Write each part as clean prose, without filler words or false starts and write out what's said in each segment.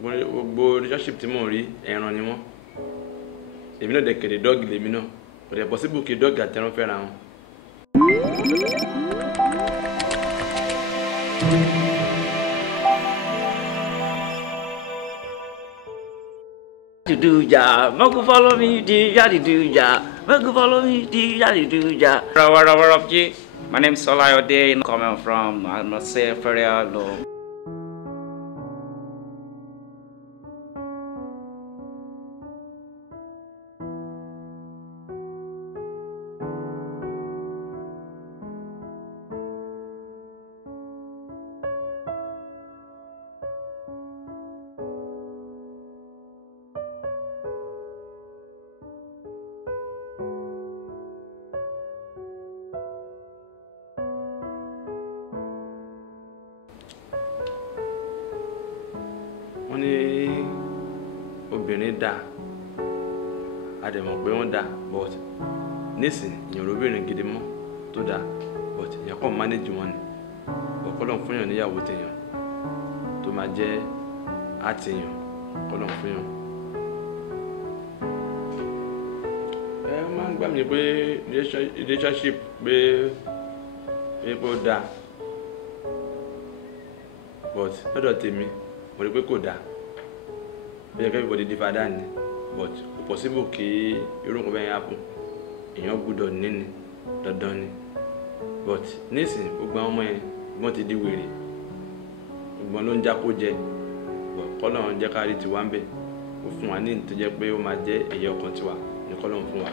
gbogbo relationship tí mò ń rí ẹran ni wọ́n. Èmi náà dẹ̀ kẹ̀dẹ̀ dọ́ọ̀gì lèmi náà. Kò dẹ̀ possible kí dọ́ọ̀gì àti ẹran fẹ́ra wọn. Do ya, Moku follow me, do ya, Moku follow me, do ya. What up, G? My name is Solayode, coming from, I must say, Feria Low. Wọ́n ní obìnrin dá a dẹ̀ mọ̀ pé wọ́n dá but nísìn èèyàn lóbìnrin gidi mọ́ tó dá but èèyàn kàn manage wọn ni ọ̀pọ̀lọpọ̀ fún èèyàn níyàwó tèèyàn tó máa jẹ́ àtìyàn ọ̀pọ̀lọpọ̀ fún èèyàn. Ẹ máa ń gbà mí pé relationship pé ó dá but lọ́dọ̀ tèmi mo rí pé kò dáa bí ẹgbẹ́ everybody di fada ni but kò possible kí irú nǹkan bẹ́ẹ̀ happen èèyàn gbúdọ̀ níní dandan ni but nísìn gbogbo àwọn ọmọ yẹn gbọ́n ti di wèrè gbogbo ló ń já kó jẹ kọ́lọ́run jẹ́ ká rí tiwa ń bẹ̀ ó fún wa ní tó jẹ́ pé ó máa jẹ́ ẹ̀yẹ ọkàn tiwa ní kọ́lọ́run fún wa.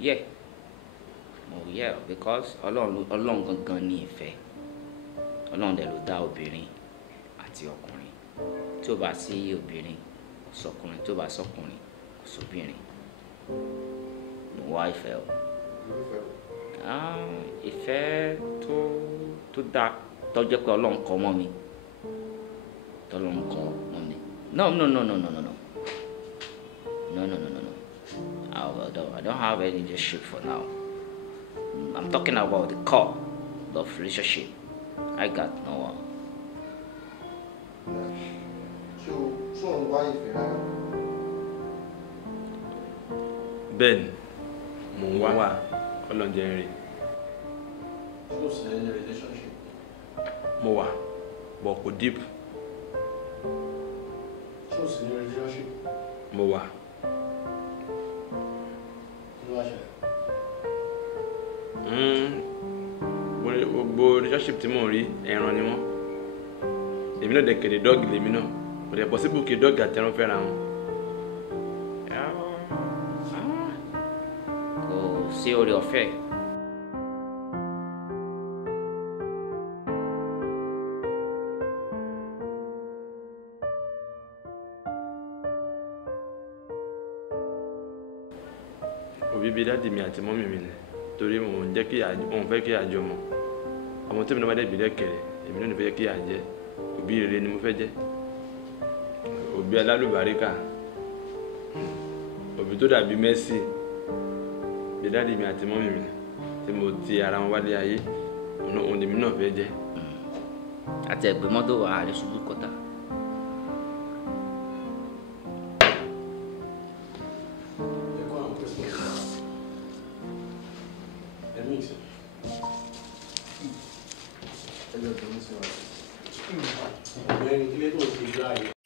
Yeah. Oh yeah, because Ọlọ́run gangan ní ìfẹ́. Ọlọ́run dẹ̀ ló dá obìnrin àti ọkùnrin. Tí ó bá sí obìnrin, kò sọkùnrin. Tí ó bá sọkùnrin, kò sóbìnrin. Mo wá ìfẹ́ o. Ìfẹ́ tó dá tó jẹ́ pé Ọlọ́run kọ mọ́ mi. Ọlọ́run kọ mọ́ mi. No. I don't have any relationship for now. I'm talking about the core of relationship. I got no one. So why if you have? Ben, mo ń wá Ọlọ́run jẹ́ n rí. So say in a relationship. Mo wà, but kò deep. So say in a relationship. Mo wà. Gbogbo relationship tí mò ń rí ẹran ni wọ́n. Èmi náà dẹ̀ kẹ̀dẹ̀ dọ́ọ̀gì lèmi náà. Kò dẹ̀ possible kí dọ́ọ̀gì àti ẹran fẹ́ra wọn. Kò sí oore ọ̀fẹ́. Òbí bí dáàdì mi àti mọ́mì mi ni torí mo ń jẹ́ kí òun fẹ́ kí àjọ mọ̀ ọmọ tí mi náà bá dẹ̀bi lẹ́kẹ̀rẹ̀ èmi náà ní fẹ́ kí àjẹ́ òbí rere ni mo fẹ́ jẹ́ òbí alálùbáríkà òbí tó dàbí Messi bí dáàdì mi àti mọ́mì mi tí mo ti ara wọn wálé ayé òun lèmi náà fẹ́ jẹ́. Àti ẹgbẹ́ mọ́tò wà á lè ṣubú kọ́tà. Ọ̀gbẹ́ni, kí ló tó ti gbá yìí?